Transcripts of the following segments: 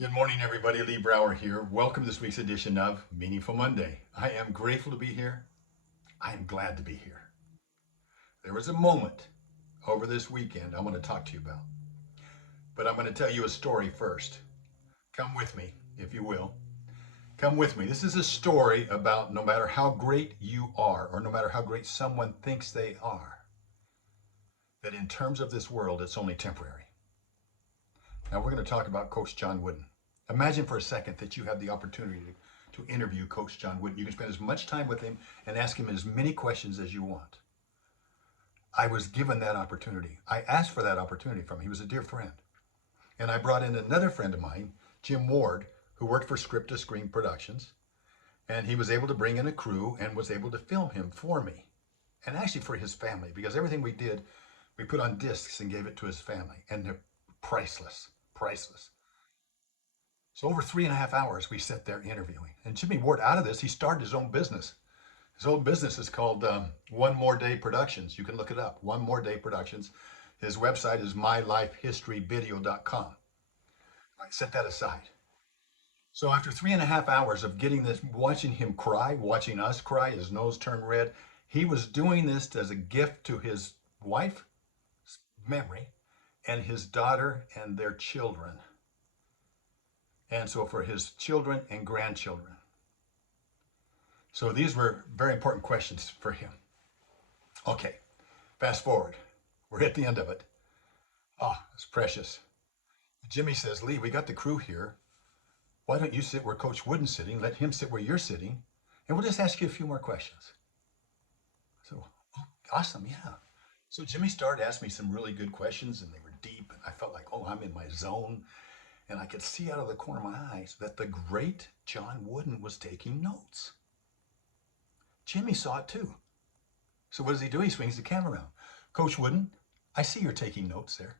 Good morning, everybody. Lee Brower here. Welcome to this week's edition of Meaningful Monday. I am grateful to be here. I am glad to be here. There was a moment over this weekend I want to talk to you about, but I'm going to tell you a story first. Come with me, if you will. Come with me. This is a story about no matter how great you are, or no matter how great someone thinks they are, that in terms of this world, it's only temporary. Now, we're going to talk about Coach John Wooden. Imagine for a second that you have the opportunity to interview Coach John Wooden. You can spend as much time with him and ask him as many questions as you want. I was given that opportunity. I asked for that opportunity from him. He was a dear friend. And I brought in another friend of mine, Jim Ward, who worked for Script to Screen Productions. And he was able to bring in a crew and was able to film him for me. And actually for his family, because everything we did, we put on discs and gave it to his family. And they're priceless, priceless. So over 3.5 hours, we sat there interviewing. And Jimmy Ward, out of this, he started his own business. His own business is called One More Day Productions. You can look it up, One More Day Productions. His website is mylifehistoryvideo.com. All right, set that aside. So after 3.5 hours of getting this, watching him cry, watching us cry, his nose turned red, he was doing this as a gift to his wife's memory and his daughter and their children. And so for his children and grandchildren. So these were very important questions for him. Okay, fast forward. We're at the end of it. Oh, it's precious. Jimmy says, Lee, we got the crew here. Why don't you sit where Coach Wooden's sitting, let him sit where you're sitting, and we'll just ask you a few more questions. So, oh, awesome, yeah. So Jimmy started asking me some really good questions, and they were deep, and I felt like, oh, I'm in my zone. And I could see out of the corner of my eyes that the great John Wooden was taking notes. Jimmy saw it too. So what does he do? He swings the camera around. Coach Wooden, I see you're taking notes there.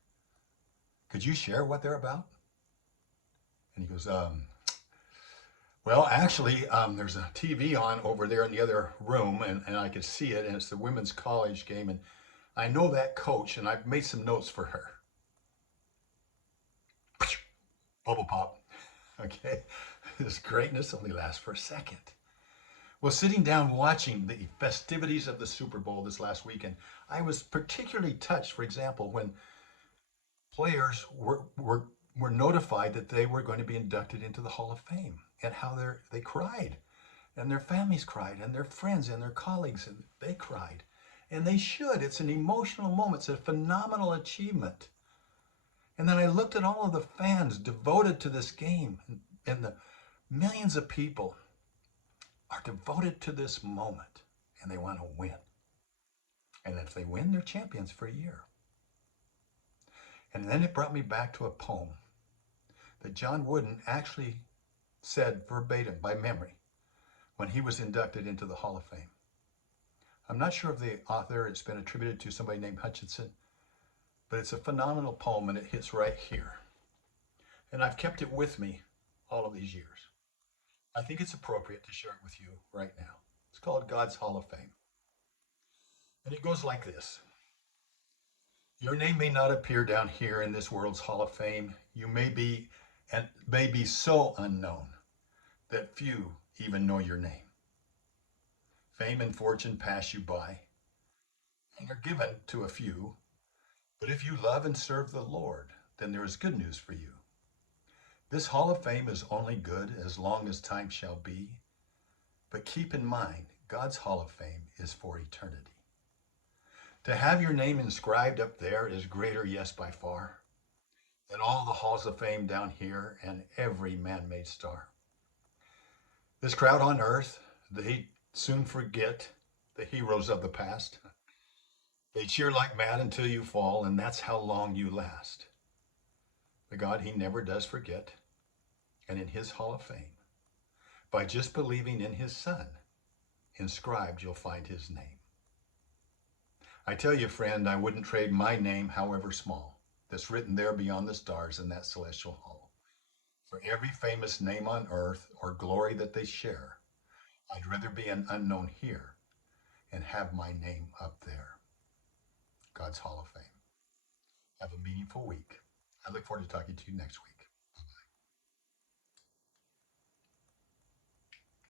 Could you share what they're about? And he goes, well, actually, there's a TV on over there in the other room, and I could see it, and it's the women's college game, and I know that coach, and I've made some notes for her. Bubble pop. Okay, this greatness only lasts for a second. Well, sitting down watching the festivities of the Super Bowl this last weekend, I was particularly touched, for example, when players were notified that they were going to be inducted into the Hall of Fame, and how they cried, and their families cried, and their friends and their colleagues, and they cried. And they should. It's an emotional moment. It's a phenomenal achievement. And then I looked at all of the fans devoted to this game, and the millions of people are devoted to this moment, and they want to win. And if they win, they're champions for a year. And then it brought me back to a poem that John Wooden actually said verbatim by memory when he was inducted into the Hall of Fame. I'm not sure of the author. It's been attributed to somebody named Hutchinson, but it's a phenomenal poem, and it hits right here. And I've kept it with me all of these years. I think it's appropriate to share it with you right now. It's called God's Hall of Fame. And it goes like this. Your name may not appear down here in this world's Hall of Fame. You may be so unknown that few even know your name. Fame and fortune pass you by and are given to a few. But if you love and serve the Lord, then there is good news for you. This Hall of Fame is only good as long as time shall be. But keep in mind, God's Hall of Fame is for eternity. To have your name inscribed up there is greater, yes, by far, than all the halls of fame down here and every man-made star. This crowd on earth, they soon forget the heroes of the past. They cheer like mad until you fall, and that's how long you last. But God, he never does forget. And in his Hall of Fame, by just believing in his Son, inscribed you'll find his name. I tell you, friend, I wouldn't trade my name, however small, that's written there beyond the stars in that celestial hall. For every famous name on earth or glory that they share, I'd rather be an unknown here and have my name up there. God's Hall of Fame. Have a meaningful week. I look forward to talking to you next week.